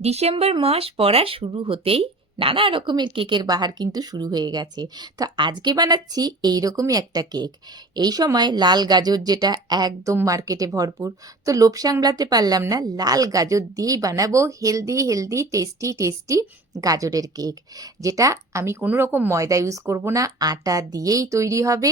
December মাস পড়া শুরু হতেই নানা রকমের কেকের বাহার কিন্তু শুরু হয়ে গেছে। তো আজকে বানাচ্ছি এই রকমই একটা কেক। এই সময় লাল গাজর যেটা একদম মার্কেটে ভরপুর, তো লোভ সামলাতে পারলাম না, লাল গাজর দিয়েই বানাবো হেলদি হেলদি, টেস্টি টেস্টি গাজরের কেক, যেটা আমি কোনো রকম ময়দা ইউজ করব না, আটা দিয়েই তৈরি হবে।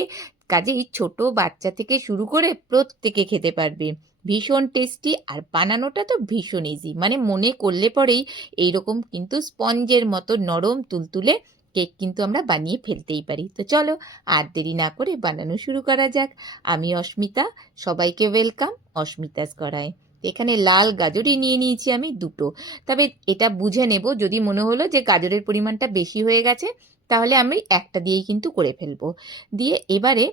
কাজেই ছোট বাচ্চা থেকে শুরু করে প্রত্যেকে খেতে পারবে। ভীষণ টেস্টি আর বানানোটা তো ভীষণ ইজি মানে মনে করলে পরেই এইরকম কিন্তু স্পঞ্জের মতো নরম তুলতুলে কেক কিন্তু আমরা বানিয়ে ফেলতেই পারি। তো চলো, আর দেরি না করে বানানো শুরু করা যাক। আমি অস্মিতা, সবাইকে ওয়েলকাম অস্মিতাস করায় এখানে লাল গাজরই নিয়ে নিয়েছি আমি দুটো। তবে এটা বুঝে নেব, যদি মনে হলো যে গাজরের পরিমাণটা বেশি হয়ে গেছে, তাহলে আমি একটা দিয়েই কিন্তু করে ফেলব। দিয়ে এবারে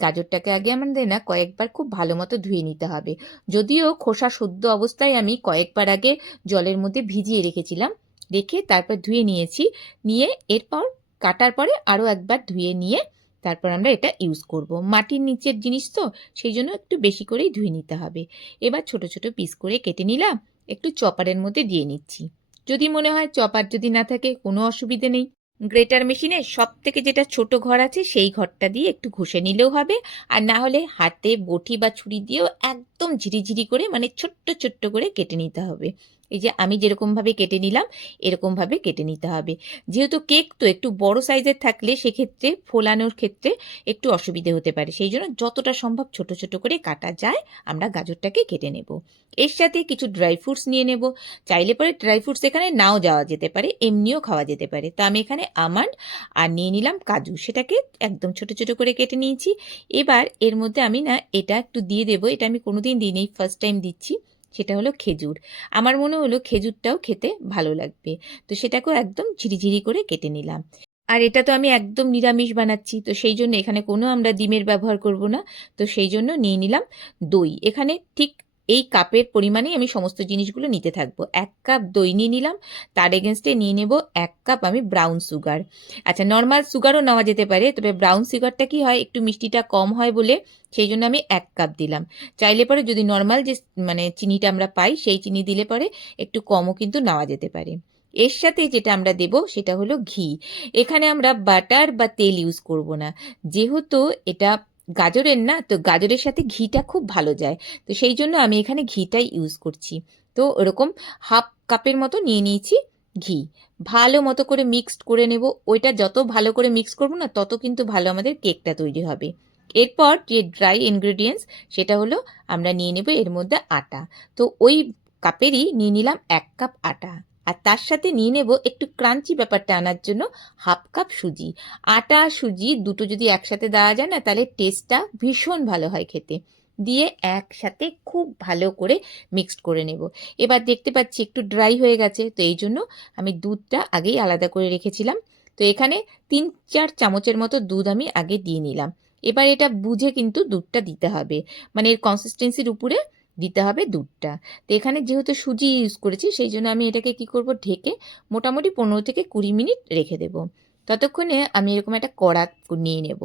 গাজরটাকে আগে আমাদের না কয়েকবার খুব ভালো মতো ধুয়ে নিতে হবে। যদিও খোসা সদ্য অবস্থায় আমি কয়েকবার আগে জলের মধ্যে ভিজিয়ে রেখেছিলাম। রেখে তারপর ধুয়ে নিয়েছি। নিয়ে এরপর কাটার পরে আরও একবার ধুয়ে নিয়ে তারপর আমরা এটা ইউজ করব। মাটির নিচের জিনিস তো, সেই জন্য একটু বেশি করেই ধুয়ে নিতে হবে। এবার ছোট ছোট পিস করে কেটে নিলাম। একটু চপারের মধ্যে দিয়ে নিচ্ছি। যদি মনে হয় চপার যদি না থাকে, কোনো অসুবিধে নেই। গ্রেটার মেশিনে সব থেকে যেটা ছোট ঘর আছে সেই ঘরটা দিয়ে একটু ঘষে নিলেও হবে। আর না হলে হাতে বটি বা ছুরি দিয়েও একদম ঝিরিঝিরি করে মানে ছোট্ট ছোট্ট করে কেটে নিতে হবে। এই যে আমি যেরকমভাবে কেটে নিলাম এরকমভাবে কেটে নিতে হবে। যেহেতু কেক তো একটু বড় সাইজের থাকলে সেক্ষেত্রে ফোলানোর ক্ষেত্রে একটু অসুবিধে হতে পারে। সেই জন্য যতটা সম্ভব ছোট ছোট করে কাটা যায়, আমরা গাজরটাকে কেটে নেব। এর সাথে কিছু ড্রাই ফ্রুটস নিয়ে নেব। চাইলে পরে ড্রাই ফ্রুটস এখানে নাও যাওয়া যেতে পারে, এমনিও খাওয়া যেতে পারে। তো আমি এখানে আমান্ড আর নিয়ে নিলাম কাজু। সেটাকে একদম ছোট ছোট করে কেটে নিয়েছি। এবার এর মধ্যে আমি না এটা একটু দিয়ে দেবো। এটা আমি কোনোদিন দিই নেই ফার্স্ট টাইম দিচ্ছি। সেটা হলো খেজুর। আমার মনে হলো খেজুরটাও খেতে ভালো লাগবে। তো সেটাকেও একদম ঝিরিঝিরি করে কেটে নিলাম। আর এটা তো আমি একদম নিরামিষ বানাচ্ছি, তো সেই জন্য এখানে কোনো আমরা ডিমের ব্যবহার করব না। তো সেই জন্য নিয়ে নিলাম দই। এখানে ঠিক এই কাপের পরিমাণেই আমি সমস্ত জিনিসগুলো নিতে থাকব। এক কাপ দই নিয়ে নিলাম, তার এগেনস্টে নিয়ে নেব এক কাপ আমি ব্রাউন সুগার আচ্ছা নর্মাল সুগারও নেওয়া যেতে পারে, তবে ব্রাউন সুগারটা কি হয়, একটু মিষ্টিটা কম হয় বলে সেই জন্য আমি এক কাপ দিলাম। চাইলে পরে যদি নর্মাল যে মানে চিনিটা আমরা পাই, সেই চিনি দিলে পরে একটু কমও কিন্তু নেওয়া যেতে পারে। এর সাথে যেটা আমরা দেব, সেটা হলো ঘি। এখানে আমরা বাটার বা তেল ইউজ করব না। যেহেতু এটা গাজরের না, তো গাজরের সাথে ঘিটা খুব ভালো যায়। তো সেই জন্য আমি এখানে ঘিটাই ইউজ করছি। তো ওরকম হাফ কাপের মতো নিয়ে নিয়েছি ঘি। ভালো মতো করে মিক্সড করে নেব। ওইটা যত ভালো করে মিক্স করব না, তত কিন্তু ভালো আমাদের কেকটা তৈরি হবে। এরপর যে ড্রাই ইনগ্রেডিয়েন্টস সেটা হলো আমরা নিয়ে নেব এর মধ্যে আটা। তো ওই কাপেরই নিয়ে নিলাম এক কাপ আটা। আর তার সাথে নিয়ে নেব একটু ক্রাঞ্চি ব্যাপারটা আনার জন্য হাফ কাপ সুজি। আটা সুজি দুটো যদি একসাথে দেওয়া যায় না, তাহলে টেস্টটা ভীষণ ভালো হয় খেতে। দিয়ে একসাথে খুব ভালো করে মিক্সড করে নেব। এবার দেখতে পাচ্ছি একটু ড্রাই হয়ে গেছে, তো এই জন্য আমি দুধটা আগেই আলাদা করে রেখেছিলাম। তো এখানে তিন চার চামচের মতো দুধ আমি আগে দিয়ে নিলাম। এবার এটা বুঝে কিন্তু দুধটা দিতে হবে। মানে এর কনসিস্টেন্সির উপরে দিতে হবে দুধটা। তো এখানে যেহেতু সুজি ইউজ করেছি, সেই জন্য আমি এটাকে কি করব, ঢেকে মোটামুটি পনেরো থেকে কুড়ি মিনিট রেখে দেবো। ততক্ষণে আমি এরকম একটা কড়া নিয়ে নেব।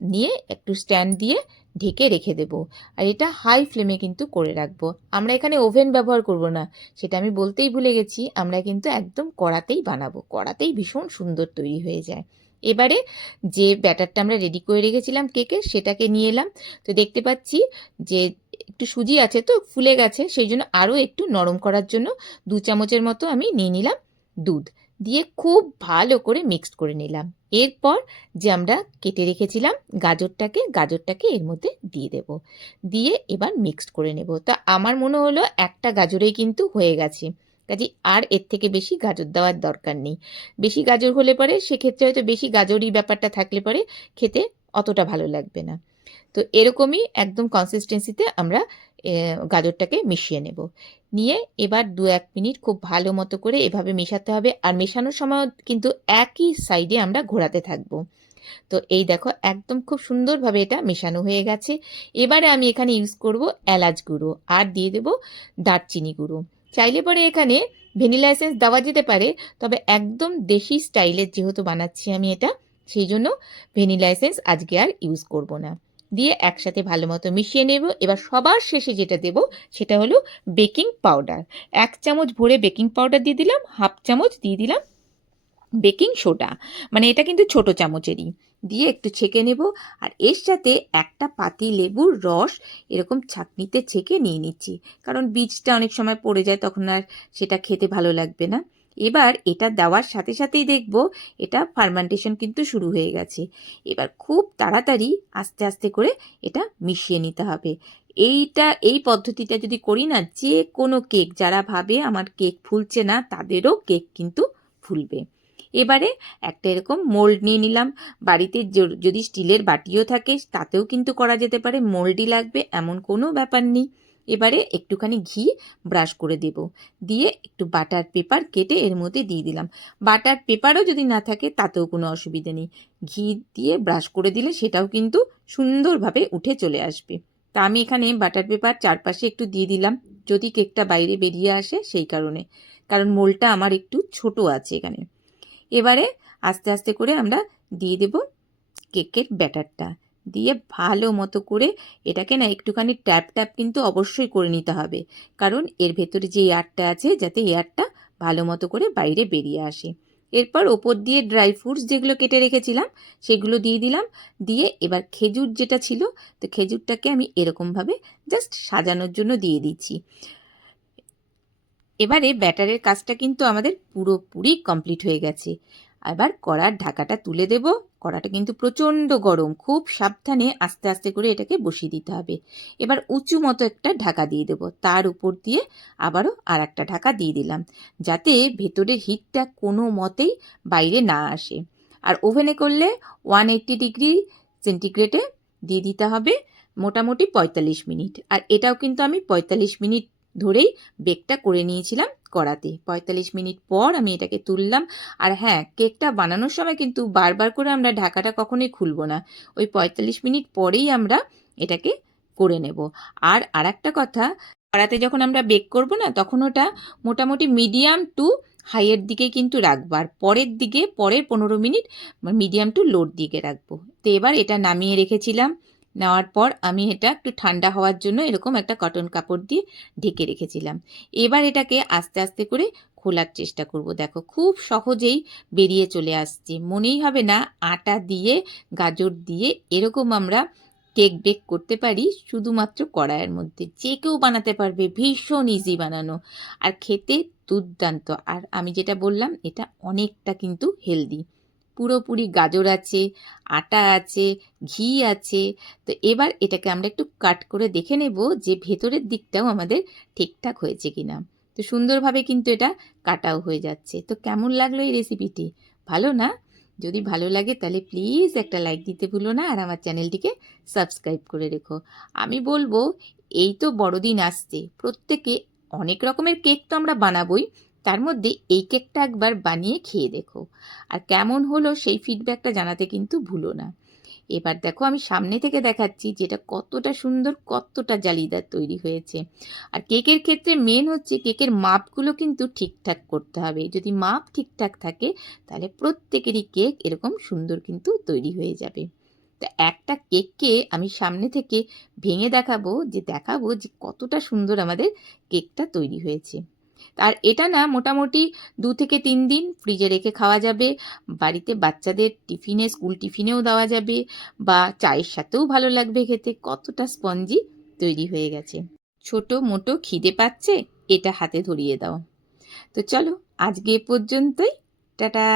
নিয়ে একটু স্ট্যান্ড দিয়ে ঢেকে রেখে দেবো। আর এটা হাই ফ্লেমে কিন্তু করে রাখব। আমরা এখানে ওভেন ব্যবহার করব না, সেটা আমি বলতেই ভুলে গেছি। আমরা কিন্তু একদম কড়াতেই বানাবো, কড়াতেই ভীষণ সুন্দর তৈরি হয়ে যায়। এবারে যে ব্যাটারটা আমরা রেডি করে রেখেছিলাম কেকের সেটাকে নিয়ে এলাম। তো দেখতে পাচ্ছি যে একটু সুজি আছে তো, ফুলে গেছে, সেই জন্য আরও একটু নরম করার জন্য দু চামচের মতো আমি নিয়ে নিলাম দুধ। দিয়ে খুব ভালো করে মিক্সড করে নিলাম। এরপর যে আমরা কেটে রেখেছিলাম গাজরটাকে গাজরটাকে এর মধ্যে দিয়ে দেব। দিয়ে এবার মিক্সড করে নেব। তা আমার মনে হলো একটা গাজরেই কিন্তু হয়ে গেছে। কাজে আর এর থেকে বেশি গাজর দেওয়ার দরকার নেই। বেশি গাজর হলে পরে সেক্ষেত্রে হয়তো বেশি গাজরই ব্যাপারটা থাকলে পরে খেতে অতটা ভালো লাগবে না। তো এরকমই একদম কনসিস্টেন্সিতে আমরা গাজরটাকে মিশিয়ে নেব। নিয়ে এবার দু এক মিনিট খুব ভালো মতো করে এভাবে মেশাতে হবে আর মেশানোর সময় কিন্তু একই সাইডে আমরা ঘোরাতে থাকব। তো এই দেখো একদম খুব সুন্দরভাবে এটা মেশানো হয়ে গেছে। এবারে আমি এখানে ইউজ করব এলাচ গুঁড়ো আর দিয়ে দেব দারচিনি গুঁড়ো। চাইলে পরে এখানে ভ্যানিলা এসেন্স দেওয়া যেতে পারে, তবে একদম দেশি স্টাইলের যেহেতু বানাচ্ছি আমি এটা, সেই জন্য ভ্যানিলা এসেন্স আজকে আর ইউজ করব না। দিয়ে একসাথে ভালো মতো মিশিয়ে নেব। এবার সবার শেষে যেটা দেব, সেটা হলো বেকিং পাউডার। এক চামচ ভরে বেকিং পাউডার দিয়ে দিলাম, হাফ চামচ দিয়ে দিলাম বেকিং সোডা। মানে এটা কিন্তু ছোট চামচেরই। দিয়ে একটু ছেঁকে নেব। আর এর সাথে একটা পাতি লেবুর রস এরকম ছাঁকনিতে ছেঁকে নিয়ে নিচ্ছি। কারণ বীজটা অনেক সময় পড়ে যায়, তখন আর সেটা খেতে ভালো লাগবে না। এবার এটা দেওয়ার সাথে সাথেই দেখব এটা ফার্মেন্টেশন কিন্তু শুরু হয়ে গেছে। এবার খুব তাড়াতাড়ি আস্তে আস্তে করে এটা মিশিয়ে নিতে হবে। এইটা, এই পদ্ধতিটা যদি করি না, যে কোনো কেক, যারা ভাবে আমার কেক ফুলছে না, তাদেরও কেক কিন্তু ফুলবে। এবারে একটা এরকম মোল্ড নিয়ে নিলাম। বাড়িতে যদি স্টিলের বাটিও থাকে, তাতেও কিন্তু করা যেতে পারে মোল্ডই লাগবে, এমন কোনো ব্যাপার নেই। এবারে একটুখানি ঘি ব্রাশ করে দেব। দিয়ে একটু বাটার পেপার কেটে এর মধ্যে দিয়ে দিলাম। বাটার পেপারও যদি না থাকে, তাতেও কোনো অসুবিধা নেই। ঘি দিয়ে ব্রাশ করে দিলে সেটাও কিন্তু সুন্দরভাবে উঠে চলে আসবে। তা আমি এখানে বাটার পেপার চারপাশে একটু দিয়ে দিলাম। যদি কেকটা বাইরে বেরিয়ে আসে, সেই কারণে। কারণ মোলটা আমার একটু ছোট আছে এখানে। এবারে আস্তে আস্তে করে আমরা দিয়ে দেব কেকের ব্যাটারটা। দিয়ে ভালো মতো করে এটাকে না একটুখানি ট্যাপ ট্যাপ কিন্তু অবশ্যই করে নিতে হবে। কারণ এর ভেতরে যে এয়ারটা আছে, যাতে এয়ারটা ভালো মতো করে বাইরে বেরিয়ে আসে। এরপর ওপর দিয়ে ড্রাই ফ্রুটস যেগুলো কেটে রেখেছিলাম, সেগুলো দিয়ে দিলাম। দিয়ে এবার খেজুর যেটা ছিল, তো খেজুরটাকে আমি এরকমভাবে জাস্ট সাজানোর জন্য দিয়ে দিচ্ছি। এবারে ব্যাটারের কাজটা কিন্তু আমাদের পুরোপুরি কমপ্লিট হয়ে গেছে। এবার কড়ার ঢাকাটা তুলে দেব। কড়াটা কিন্তু প্রচণ্ড গরম, খুব সাবধানে আস্তে আস্তে করে এটাকে বসিয়ে দিতে হবে। এবার উঁচু মতো একটা ঢাকা দিয়ে দেব। তার উপর দিয়ে আবারও আর একটা ঢাকা দিয়ে দিলাম, যাতে ভেতরের হিটটা কোনো মতেই বাইরে না আসে। আর ওভেনে করলে ওয়ান এইট্টি ডিগ্রি সেন্টিগ্রেডে দিয়ে দিতে হবে, মোটামুটি পঁয়তাল্লিশ মিনিট। আর এটাও কিন্তু আমি পঁয়তাল্লিশ মিনিট ধরেই বেকটা করে নিয়েছিলাম কড়াতে। পঁয়তাল্লিশ মিনিট পর আমি এটাকে তুললাম। আর হ্যাঁ কেকটা বানানোর সময় কিন্তু বারবার করে আমরা ঢাকাটা কখনোই খুলবো না। ওই পঁয়তাল্লিশ মিনিট পরেই আমরা এটাকে করে নেব। আর আরেকটা কথা, কড়াতে যখন আমরা বেক করব না, তখন ওটা মোটামুটি মিডিয়াম টু হাইয়ের দিকে কিন্তু রাখব। আর পরের দিকে, পরের পনেরো মিনিট মিডিয়াম টু লোর দিকে রাখব। তো এবার এটা নামিয়ে রেখেছিলাম। নেওয়ার পর আমি এটা একটু ঠান্ডা হওয়ার জন্য এরকম একটা কটন কাপড় দিয়ে ঢেকে রেখেছিলাম। এবার এটাকে আস্তে আস্তে করে খোলার চেষ্টা করব। দেখো, খুব সহজেই বেরিয়ে চলে আসছে। মনেই হবে না আটা দিয়ে, গাজর দিয়ে এরকম আমরা কেক বেক করতে পারি শুধুমাত্র কড়াইয়ের মধ্যে। যে কেউ বানাতে পারবে, ভীষণ ইজি বানানো। আর খেতে দুর্দান্ত। আর আমি যেটা বললাম, এটা অনেকটা কিন্তু হেলদি পুরোপুরি গাজর আছে, আটা আছে, ঘি আছে। তো এবার এটাকে আমরা একটু কাট করে দেখে নেব যে ভেতরের দিকটাও আমাদের ঠিকঠাক হয়েছে কিনা। তো সুন্দরভাবে কিন্তু এটা কাটাও হয়ে যাচ্ছে। তো কেমন লাগল এই রেসিপিটি ভালো না? যদি ভালো লাগে তাহলে প্লিজ একটা লাইক দিতে ভুলো না আর আমার চ্যানেলটিকে সাবস্ক্রাইব করে রেখো। আমি বলব, এই তো বড়দিন আসছে। প্রত্যেকে অনেক রকমের কেক তো আমরা বানাবোই। তার মধ্যে এই কেকটা একবার বানিয়ে খেয়ে দেখো। আর কেমন হলো সেই ফিডব্যাকটা জানাতে কিন্তু ভুলো না। এবার দেখো আমি সামনে থেকে দেখাচ্ছি যেটা কতটা সুন্দর, কতটা জালিদার তৈরি হয়েছে। আর কেকের ক্ষেত্রে মেন হচ্ছে কেকের মাপগুলো কিন্তু ঠিকঠাক করতে হবে। যদি মাপ ঠিকঠাক থাকে, তাহলে প্রত্যেকেরই কেক এরকম সুন্দর কিন্তু তৈরি হয়ে যাবে। তো একটা কেককে আমি সামনে থেকে ভেঙে দেখাবো, যে দেখাবো যে কতটা সুন্দর আমাদের কেকটা তৈরি হয়েছে। আর এটা না মোটামুটি দু থেকে তিন দিন ফ্রিজে রেখে খাওয়া যাবে। বাড়িতে বাচ্চাদের টিফিনে স্কুল টিফিনেও দেওয়া যাবে বা চায়ের সাথেও ভালো লাগবে খেতে। কতটা স্পঞ্জি তৈরি হয়ে গেছে। ছোট মোটো খিদে পাচ্ছে, এটা হাতে ধরিয়ে দাও। তো চলো আজকে পর্যন্তই। টাটা!